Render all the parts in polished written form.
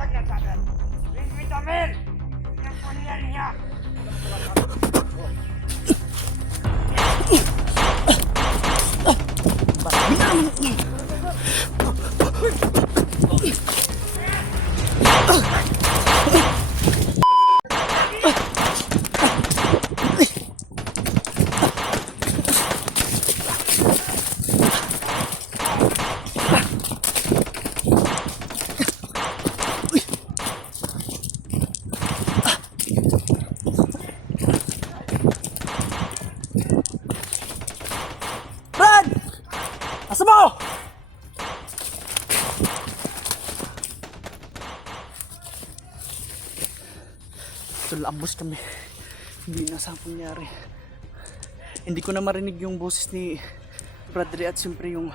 nagnasabi. Ringwit Amel! Yung pulian niya! Brad! Asa mo? Tol, ambos kami. Hindi na sa pangyari. Hindi ko na marinig yung boses ni Bradley at siyempre yung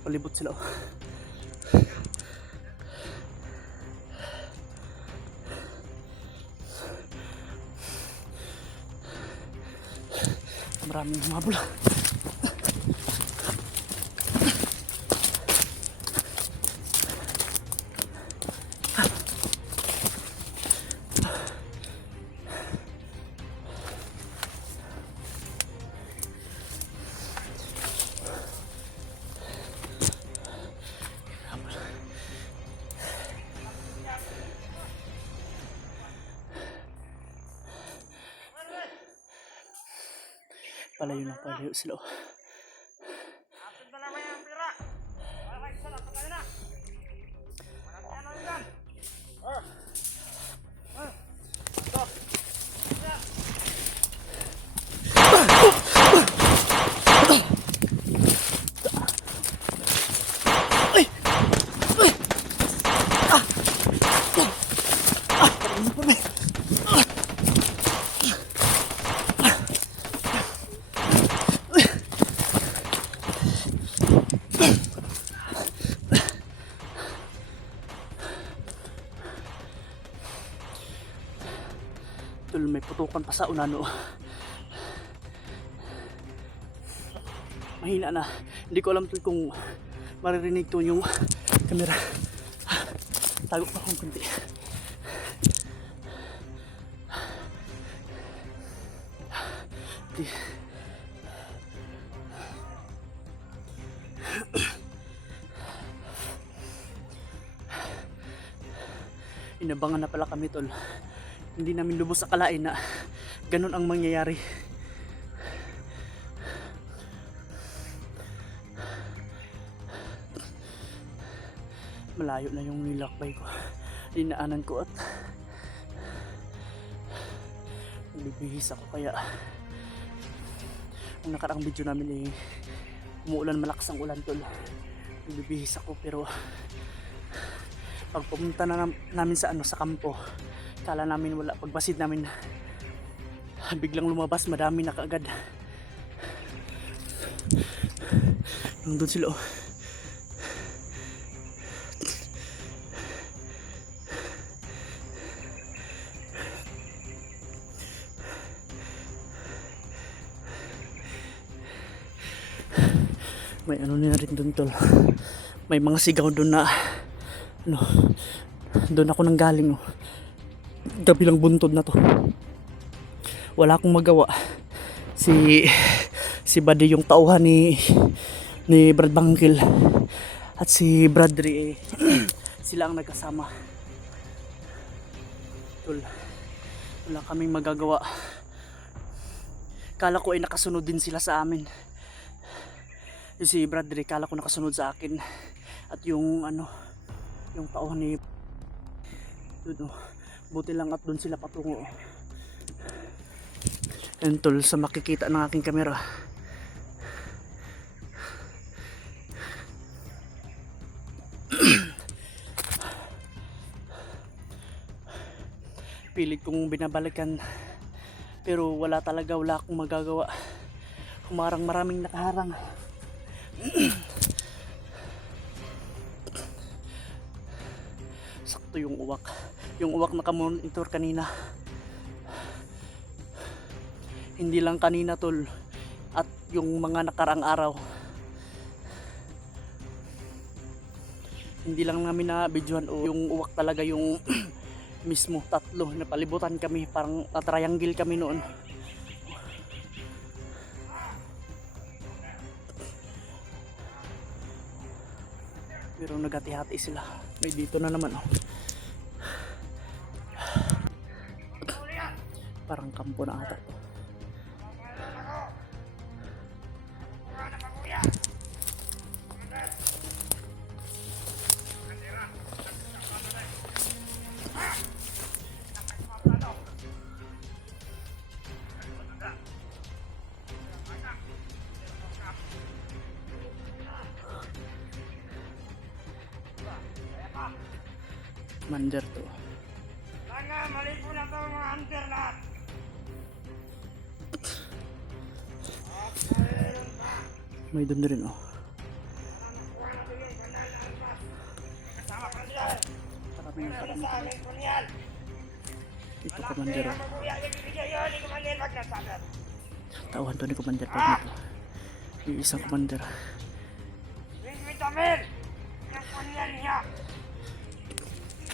palibot sila. Maraming humabol. Palayo na palayo sila. Atin na naman yung pira! Para kayo sa lahat, patay na! Marami ano yun dyan! Tol, may putukan pa sa unano. Mahina na. Hindi ko alam tol kung maririnig to yung camera. Tago pa akong kunti. Inabangan na pala kami tol. Hindi namin lubos akalain na ganun ang mangyayari. Malayo na yung nilakbay ko, dinaanan ko at nalibihis ako. Kaya ang nakaraang video namin umuulan, malakas ang ulan tol. Nalibihis ako pero pag pumunta na namin sa sa kampo, kala namin wala. Pagbasid namin, biglang lumabas, madami na kaagad. Nandun sila. May ano na rin dun tol. May mga sigaw dun na doon ako nang galing. Gabi lang buntod na to. Wala akong magawa. si Buddy yung tauhan ni Brad Bangkil at si Bradry sila ang nagkasama. Tol, wala kaming magagawa. Kala ko ay nakasunod din sila sa amin. Yung si Bradry kala ko nakasunod sa akin. At yung yung tauhan ni dun, buti lang at doon sila patungo. Yan tol, sa makikita ng aking kamera. Pilit kong binabalikan pero wala akong magagawa. Humarang, maraming nakaharang. Sakto yung uwak nakamonitor kanina. Hindi lang kanina tol, at yung mga nakarang araw. Hindi lang namin na videohan o yung uwak talaga yung mismo tatlo. Napalibutan kami, parang triangle kami noon. Pero nagati-hati sila. May dito na naman oh. Parang kampo na ata to. Commander to. Sana, mali po na ito mga hunter lahat. May doon rin oh. Kasama pa sila. Marami na Sa amin po niyan. Ito commander oh. Mabuya, ibigay yun. Hindi ko manil magnasabi. Tauhan to ni commander to dito. Yung isang commander. Bigay tamil. Yung punyan niya.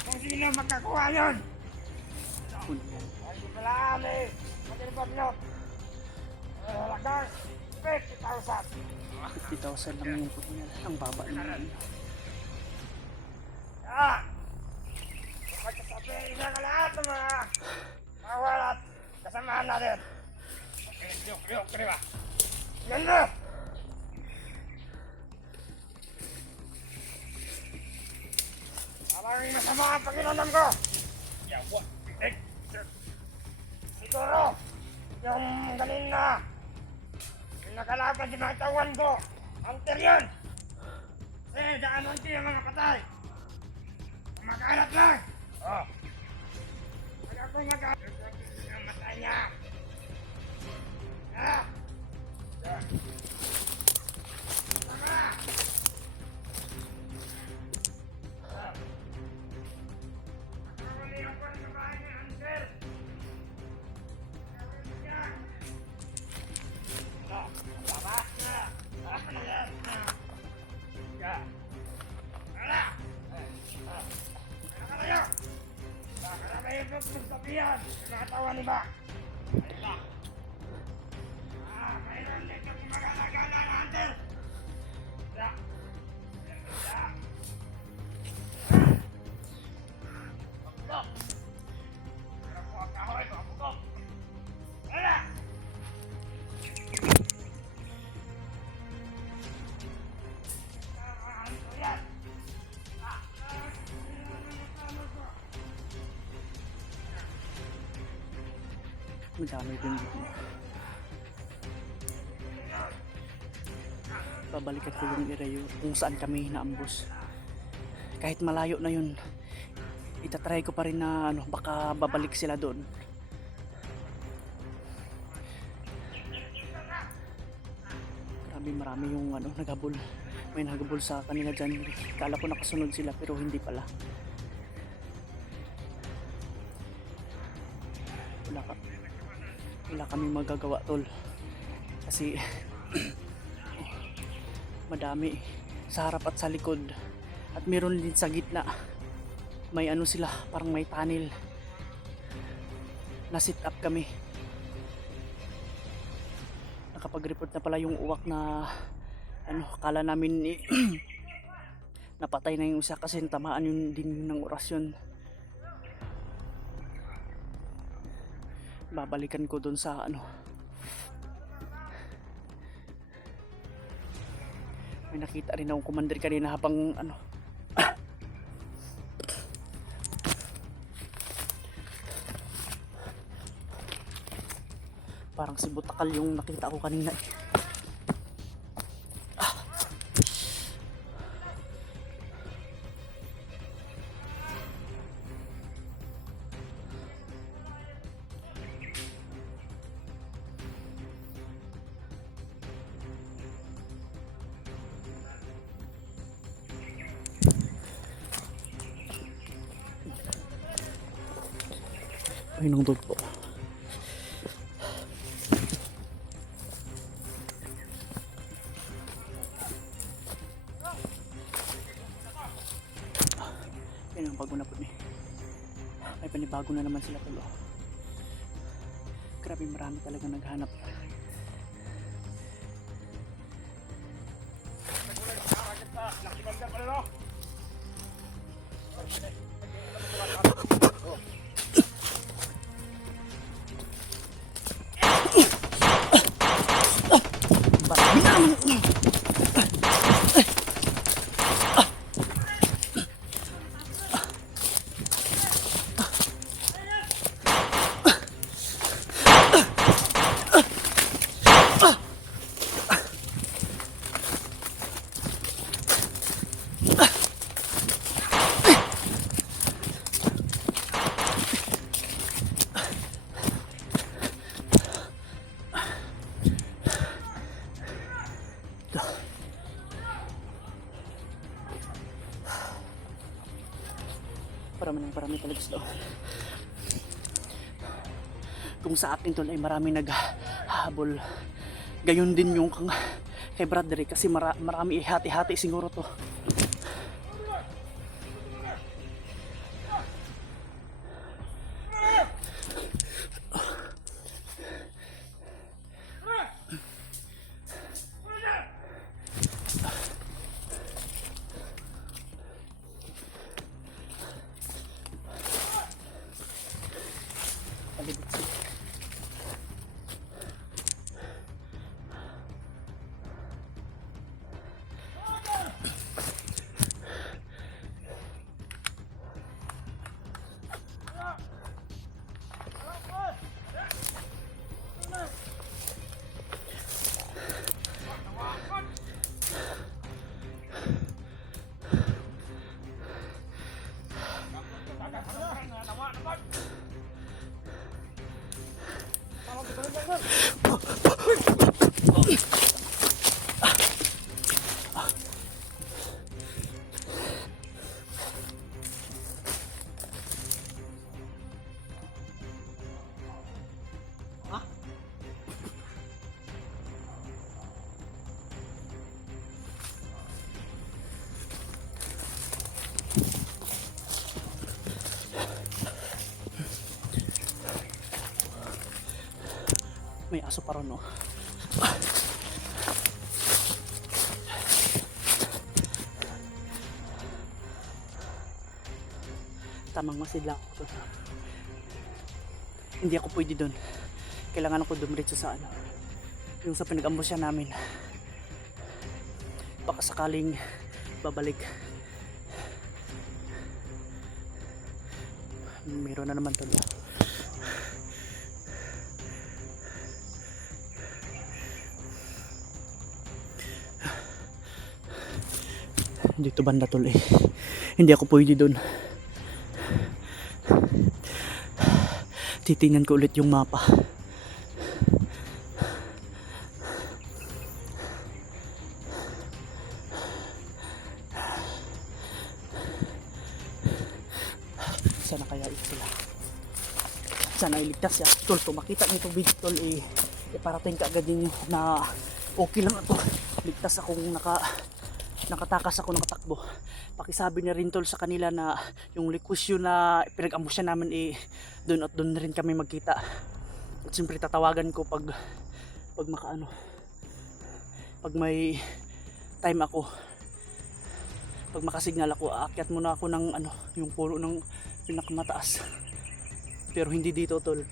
Kung sino magkakuha yun. Ay, di pala amin. Matilipad nyo. Halagang 50,000. 50,000 lang yung punya. Ang baba naman. Pagkasabi na ka lahat ng mga mawalat kasamaan natin. Yung, kaya. Ganda! Parang yung masama ang pakiramdam ko. Siguro, yung kanina, yung nakalaban sa mga tawan ko, hunter yun. Eh, daan unti yung mga patay. Makalat lang. Oh. Wala akong makalat. Yung matay niya. Ah. Tama. Nakawali ako sa bahay ni hunter. Nakawali niya. Oh, tama na. Tama na yan. Yeah. Wala. Ano kayo? Baka na kayo magsabihan sa mga tawa ni ba? Wala. Mayroon dito kung magana-gana na hunter. Wala. Wala. Pagpulok. Pero po ang kahoy, pagpulok. Wala. Yan. Madami din dito. Babalikan ko yung area kung saan kami naambus. Kahit malayo na yun, itatry ko pa rin na baka babalik sila doon. Marami yung naghabol. May naghabol sa kanila dyan. Kala ko nakasunod sila pero hindi pala. Wala kami magagawa tol. Kasi madami sa harap at sa likod. At meron din sa gitna. May sila, parang may tunnel. Na sit up kami. nakapag-report na pala yung uwak na akala namin napatay na yung isa kasi tamaan yun din ng orasyon. Babalikan ko dun sa may nakita rin akong commander kanina habang parang si Butakal yung nakita ko kanina eh. Ay, nung dog po. Yan ang bago na po ni. May panibago na naman sila tulo. Grabe, marami talaga naghanap. Parami talaga sila. Kung sa akin tol ay marami naghahabol. Gayon din yung kay Bradley kasi marami hati-hati siguro to. May aso pa ron, no? Tamang masidla ako. Hindi ako pwede doon. Kailangan ako dumiretso sa yung sa pinag-ambusyan namin. Baka sakaling babalik. Meron na naman tulo. Dito banda tol eh. Hindi ako pwede doon. Titingnan ko ulit yung mapa. Sana kaya ito sila. Sana iligtas ya. Tol, kung makita nito video tol eh, parating ka agad din yung na okay lang ito. Ligtas akong nakatakas ako, nakatakbo. Pakisabi na rin tol sa kanila na yung likusyo na pinag-ambusyan namin eh doon at doon rin kami magkita. At siyempre tatawagan ko pag makaano. pag may time ako, pag makasignal ako, aakyat muna ako ng ano, yung puno ng pinakamataas. Pero hindi dito tol,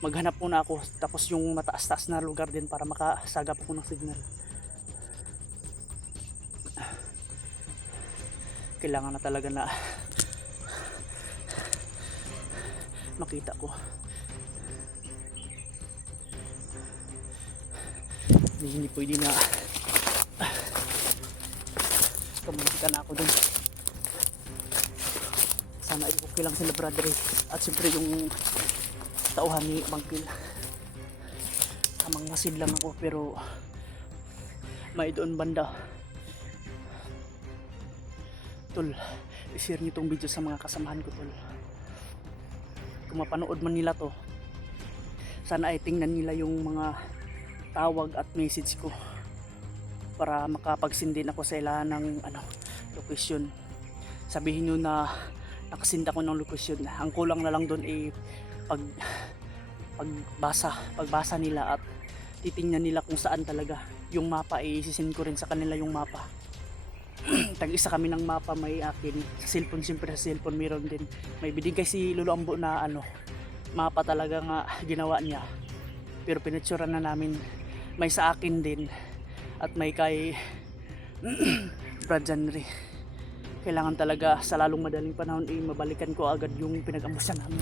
maghanap muna ako tapos yung mataas-taas na lugar din para makasagap ako ng signal. Kailangan na talaga na makita ko. Hindi pwede na kamuntika na ako dun. Sana ay okay lang sila brother eh. At siyempre yung tauhan ni Bangkil, tamang masin lang ako pero may doon banda. Tol, i-share nyo tong video sa mga kasamahan ko tol. Kung mapanood man nila to, sana ay tingnan nila yung mga tawag at message ko para makapagsindin ako sa ilahan ng ano, location. Sabihin nyo na nakasinda ko ng location. Ang kulang na lang doon ay pagbasa nila at titingnan nila kung saan talaga. Yung mapa ay isisend ko rin sa kanila yung mapa. Tag-isa kami ng mapa, may akin sa cellphone, siyempre sa cellphone meron din, may binigay si Lolo Ambo na ano, mapa talaga nga ginawa niya, pero pinitsura na namin. May sa akin din at may kay Brad Janry. Kailangan talaga sa lalong madaling panahon mabalikan ko agad yung pinag-ambusan namin.